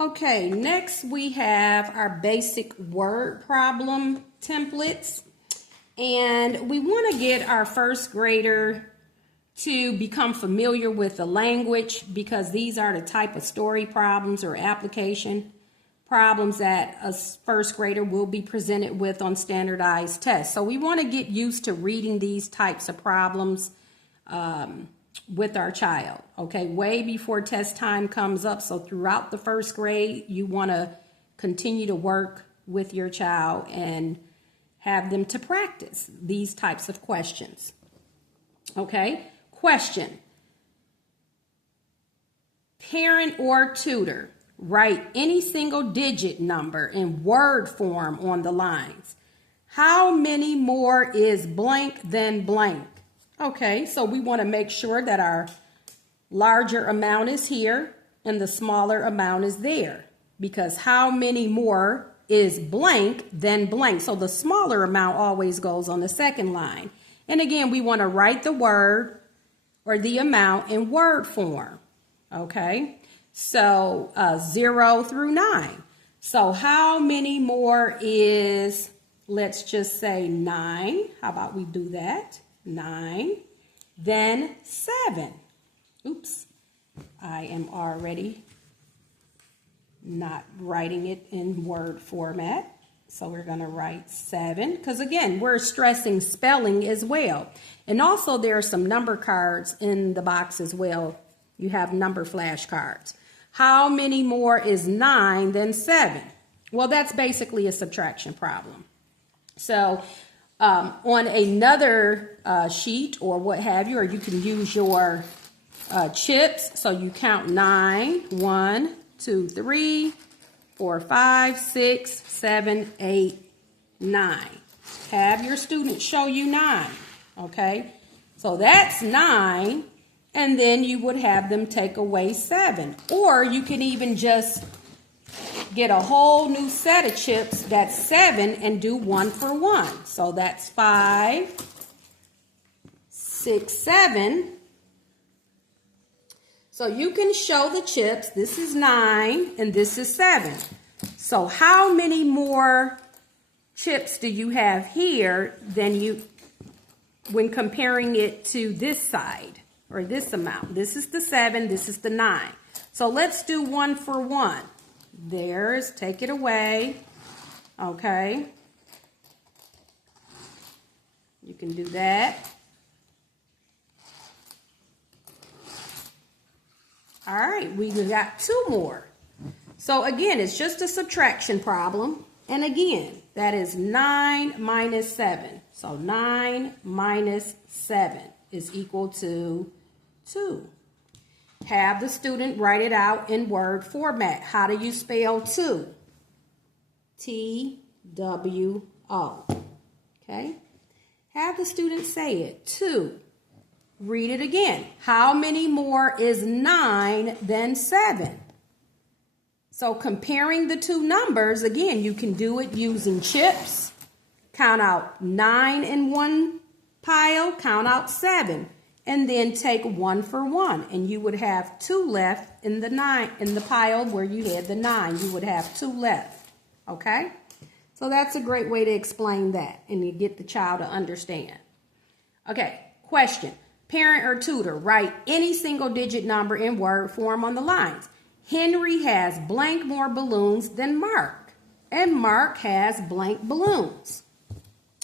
Okay, next we have our basic word problem templates. And we want to get our first grader to become familiar with the language, because these are the type of story problems or application problems that a first grader will be presented with on standardized tests. So we want to get used to reading these types of problems with our child, okay, way before test time comes up. So throughout the first grade, you want to continue to work with your child and have them to practice these types of questions. Okay, question. Parent or tutor, write any single digit number in word form on the lines. How many more is blank than blank? Okay, so we want to make sure that our larger amount is here and the smaller amount is there, because how many more is blank than blank. So the smaller amount always goes on the second line. And again, we want to write the word or the amount in word form. Okay, so 0 through 9. So how many more is, let's just say 9. How about we do that? 9, then 7. Oops, I am already not writing it in word format. So we're going to write 7, because again, we're stressing spelling as well. And also there are some number cards in the box as well. You have number flashcards. How many more is 9 than 7? Well, that's basically a subtraction problem. So on another sheet or what have you, or you can use your chips. So you count 9, 1, 2, 3, 4, 5, 6, 7, 8, 9. Have your student show you 9. Okay, so that's 9, and then you would have them take away 7. Or you can even just get a whole new set of chips that's 7 and do 1 for 1. So that's 5, 6, 7. So you can show the chips. This is 9 and this is 7. So how many more chips do you have here than you when comparing it to this side or this amount? This is the 7, this is the 9. So let's do 1 for 1. There's, take it away. Okay. You can do that. All right, we got 2 more. So again, it's just a subtraction problem. And again, that is 9 minus 7. So 9 minus 7 is equal to 2. Have the student write it out in word format. How do you spell 2? T-W-O. Okay? Have the student say it. 2. Read it again. How many more is 9 than 7? So comparing the two numbers, again, you can do it using chips. Count out 9 in one pile, count out 7, and then take 1 for 1. And you would have 2 left in the pile where you had the 9. You would have 2 left. Okay? So that's a great way to explain that, and you get the child to understand. Okay, question. Parent or tutor, write any single digit number in word form on the lines. Henry has blank more balloons than Mark, and Mark has blank balloons.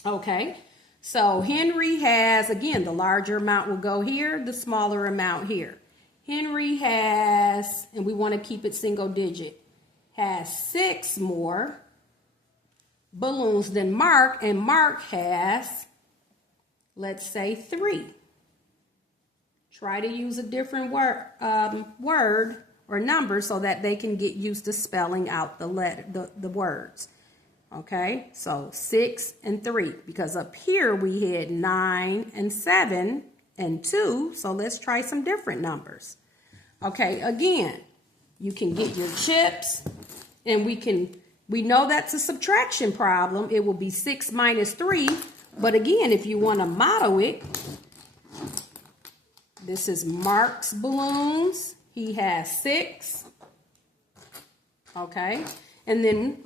Okay, so Henry has, again, the larger amount will go here, the smaller amount here. Henry has, and we want to keep it single digit, has 6 more balloons than Mark, and Mark has, let's say, 3. Try to use a different word or number so that they can get used to spelling out the words. Okay, so 6 and 3, because up here we had 9 and 7 and 2, so let's try some different numbers. Okay, again, you can get your chips, and we know that's a subtraction problem. It will be 6 minus 3, but again, if you want to motto it, this is Mark's balloons. He has 6. Okay, and then,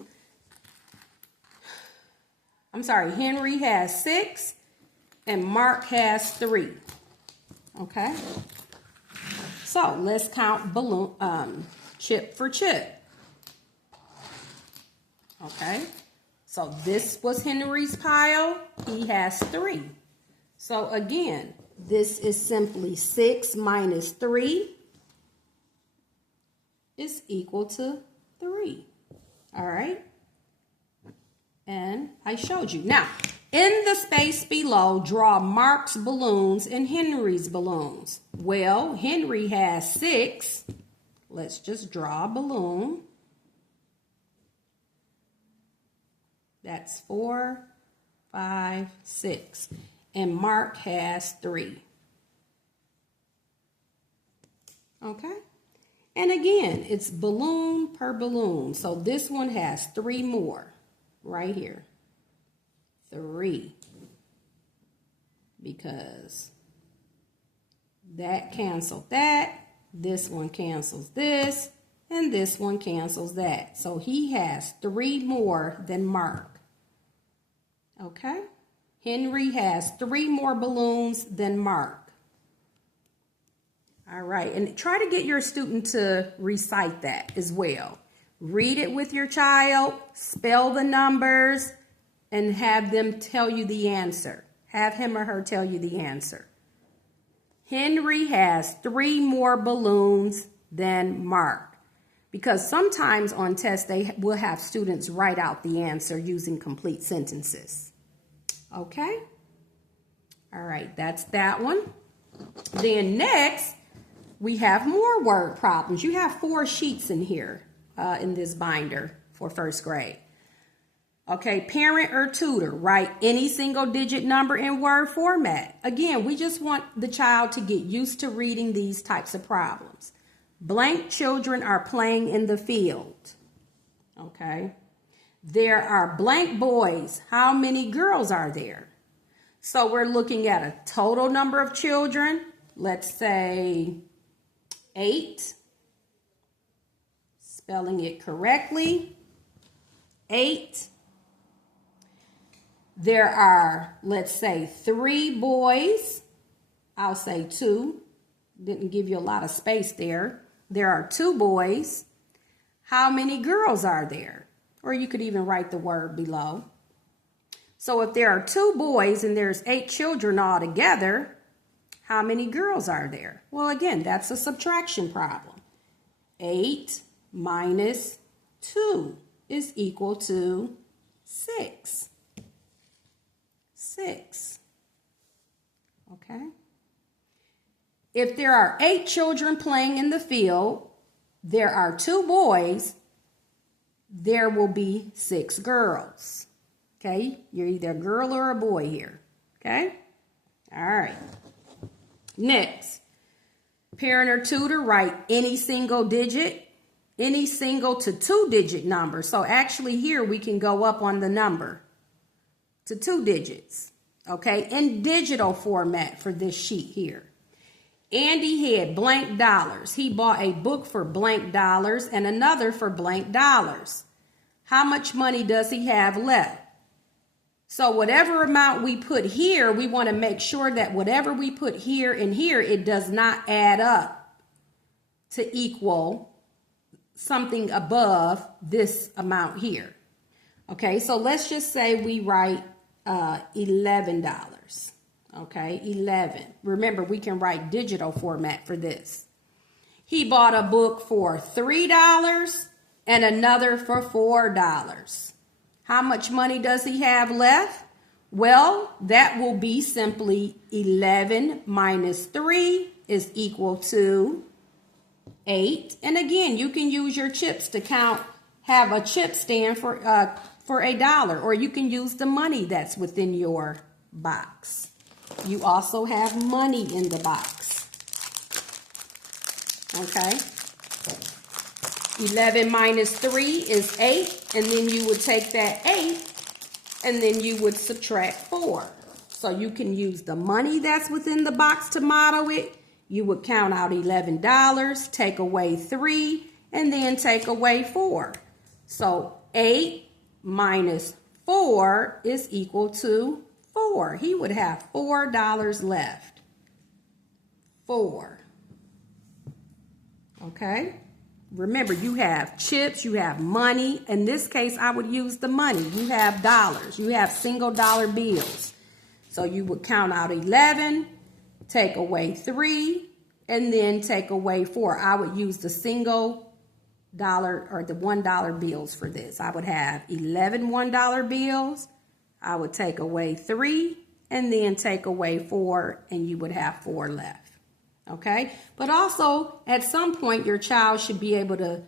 I'm sorry, Henry has 6 and Mark has 3. Okay, so let's count chip for chip. Okay, so this was Henry's pile. He has 3. So again, this is simply 6 minus 3 is equal to 3. All right, and I showed you. Now, in the space below, draw Mark's balloons and Henry's balloons. Well, Henry has 6. Let's just draw a balloon. That's 4, 5, 6. And Mark has 3. Okay? And again, it's balloon per balloon. So this one has 3 more right here. 3. Because that canceled that. This one cancels this. And this one cancels that. So he has 3 more than Mark. Okay? Henry has 3 more balloons than Mark. All right, and try to get your student to recite that as well. Read it with your child, spell the numbers, and have them tell you the answer. Have him or her tell you the answer. Henry has 3 more balloons than Mark. Because sometimes on tests, they will have students write out the answer using complete sentences. Okay? All right, that's that one. Then next, we have more word problems. You have 4 sheets in here in this binder for first grade. Okay, parent or tutor, write any single digit number in word format. Again, we just want the child to get used to reading these types of problems. Blank children are playing in the field. Okay. There are blank boys. How many girls are there? So we're looking at a total number of children. Let's say 8. Spelling it correctly. 8. There are, let's say, 3 boys. I'll say 2. Didn't give you a lot of space there. There are 2 boys. How many girls are there? Or you could even write the word below. So if there are 2 boys and there's 8 children all together, how many girls are there? Well, again, that's a subtraction problem. 8 minus 2 is equal to 6. 6. Okay? If there are 8 children playing in the field, there are 2 boys, there will be 6 girls. Okay? You're either a girl or a boy here. Okay? All right. Next, parent or tutor, write any single digit, any single to 2-digit number. So actually here we can go up on the number to 2 digits. Okay? In digital format for this sheet here. Andy had blank dollars. He bought a book for blank dollars and another for blank dollars. How much money does he have left? So whatever amount we put here, we want to make sure that whatever we put here and here, it does not add up to equal something above this amount here. Okay, so let's just say we write $11. Okay, 11. Remember, we can write digital format for this. He bought a book for $3 and another for $4. How much money does he have left? Well, that will be simply 11 minus 3 is equal to 8. And again, you can use your chips to count, have a chip stand for $1, or you can use the money that's within your box. You also have money in the box. Okay. 11 minus 3 is 8. And then you would take that 8 and then you would subtract 4. So you can use the money that's within the box to model it. You would count out $11, take away 3, and then take away 4. So 8 minus 4 is equal to 4. He would have $4 left. 4. Okay? Remember, you have chips, you have money. In this case, I would use the money. You have dollars. You have single dollar bills. So you would count out 11, take away 3, and then take away 4. I would use the single dollar or the $1 bills for this. I would have 11 $1 bills. I would take away 3 and then take away 4, and you would have 4 left. Okay? But also, at some point, your child should be able to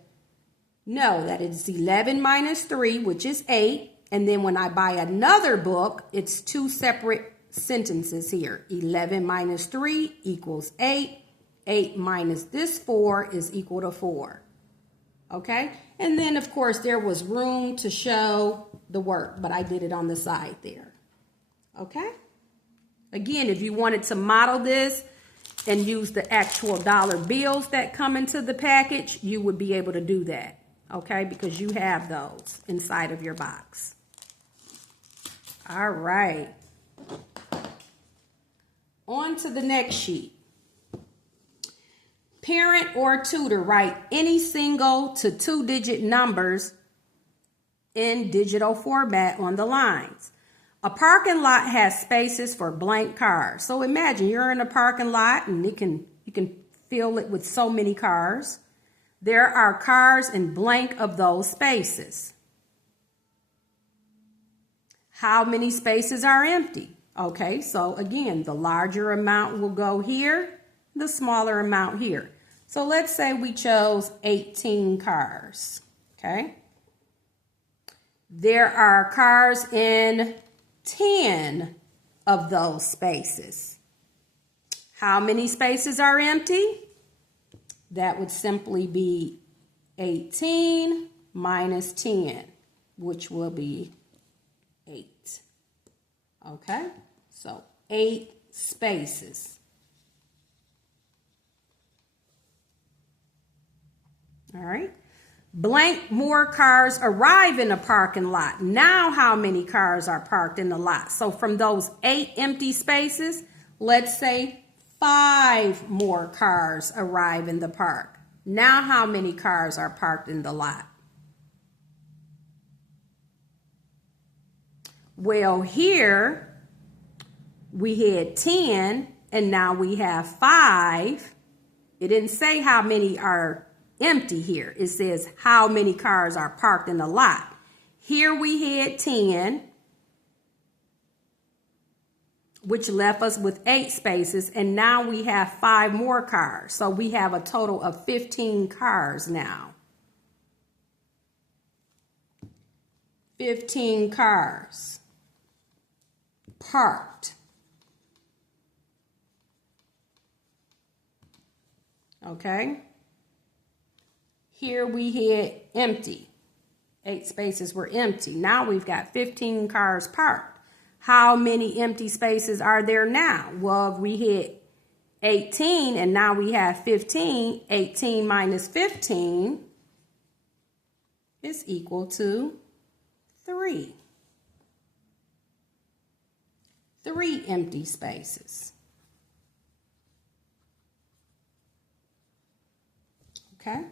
know that it's 11 minus 3, which is 8. And then when I buy another book, it's 2 separate sentences here. 11 minus 3 equals 8. 8 minus this 4 is equal to 4. Okay? And then, of course, there was room to show the work, but I did it on the side there. Okay? Again, if you wanted to model this and use the actual dollar bills that come into the package, you would be able to do that. Okay? Because you have those inside of your box. All right. On to the next sheet. Parent or tutor write any single to 2-digit numbers in digital format on the lines. A parking lot has spaces for blank cars. So imagine you're in a parking lot and you can fill it with so many cars. There are cars in blank of those spaces. How many spaces are empty? Okay, so again, the larger amount will go here, the smaller amount here. So let's say we chose 18 cars, okay? There are cars in 10 of those spaces. How many spaces are empty? That would simply be 18 minus 10, which will be 8. Okay, so 8 spaces. All right. Blank more cars arrive in a parking lot. Now how many cars are parked in the lot? So from those 8 empty spaces, let's say 5 more cars arrive in the park. Now how many cars are parked in the lot? Well, here we had 10 and now we have 5. It didn't say how many are empty here. It says how many cars are parked in the lot. Here we had 10, which left us with 8 spaces, and now we have 5 more cars. So we have a total of 15 cars now. 15 cars parked. Okay? Here we had empty. 8 spaces were empty. Now we've got 15 cars parked. How many empty spaces are there now? Well, if we had 18 and now we have 15, 18 minus 15 is equal to 3. 3 empty spaces. Okay?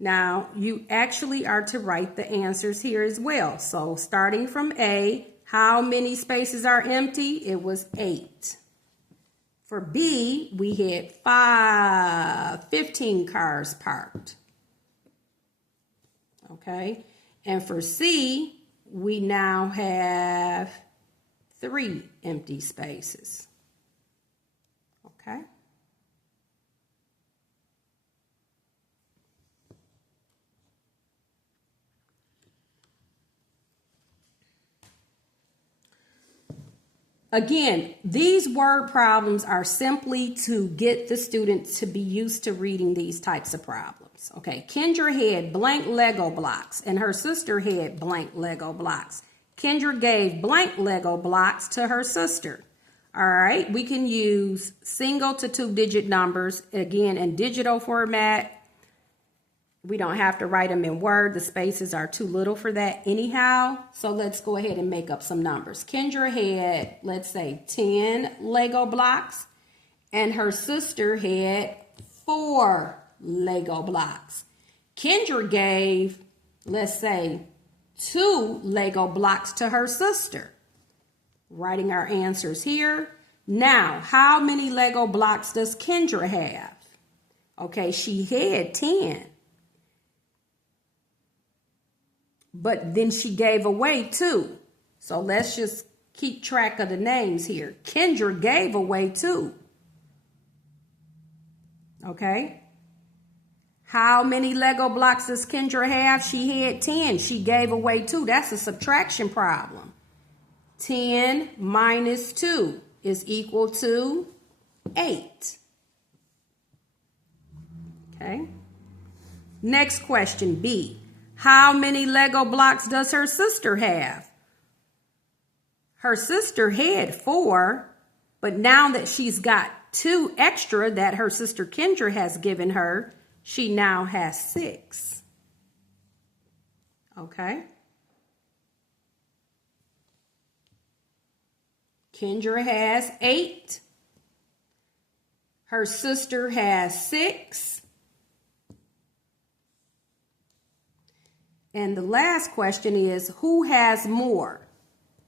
Now, you actually are to write the answers here as well. So starting from A, how many spaces are empty? It was 8. For B, we had 15 cars parked. Okay. And for C, we now have 3 empty spaces. Okay. Again, these word problems are simply to get the students to be used to reading these types of problems. Okay, Kendra had blank Lego blocks and her sister had blank Lego blocks. Kendra gave blank Lego blocks to her sister. All right, we can use single to 2-digit numbers, again, in digital format. We don't have to write them in Word. The spaces are too little for that anyhow. So let's go ahead and make up some numbers. Kendra had, let's say, 10 Lego blocks, and her sister had 4 Lego blocks. Kendra gave, let's say, 2 Lego blocks to her sister. Writing our answers here. Now, how many Lego blocks does Kendra have? Okay, she had 10. But then she gave away 2. So let's just keep track of the names here. Kendra gave away 2. Okay. How many Lego blocks does Kendra have? She had 10. She gave away 2. That's a subtraction problem. 10 minus 2 is equal to 8. Okay. Next question, B. How many Lego blocks does her sister have? Her sister had 4, but now that she's got 2 extra that her sister Kendra has given her, she now has 6. Okay. Kendra has 8. Her sister has 6. And the last question is, who has more?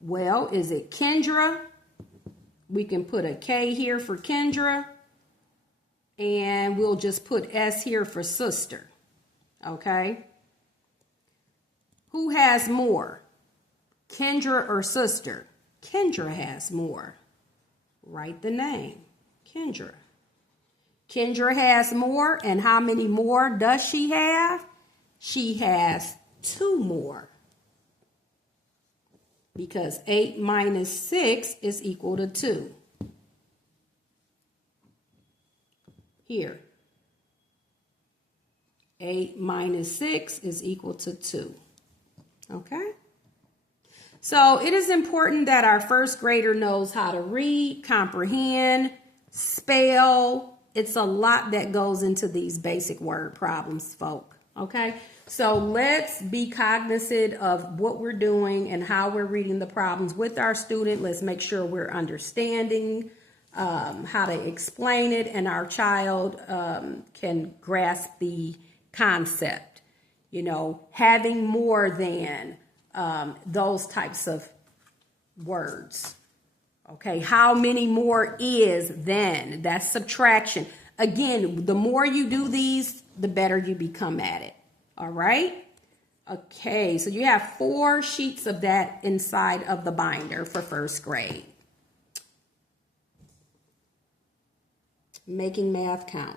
Well, is it Kendra? We can put a K here for Kendra. And we'll just put S here for sister. Okay? Who has more? Kendra or sister? Kendra has more. Write the name. Kendra. Kendra has more. And how many more does she have? She has 2 more. Because 8 minus 6 is equal to 2. Here. 8 minus 6 is equal to 2. Okay? So it is important that our first grader knows how to read, comprehend, spell. It's a lot that goes into these basic word problems, folk. Okay? So let's be cognizant of what we're doing and how we're reading the problems with our student. Let's make sure we're understanding how to explain it, and our child can grasp the concept. You know, having more than, those types of words. Okay, how many more is than? That's subtraction. Again, the more you do these, the better you become at it. All right? Okay, so you have 4 sheets of that inside of the binder for first grade. Making math count.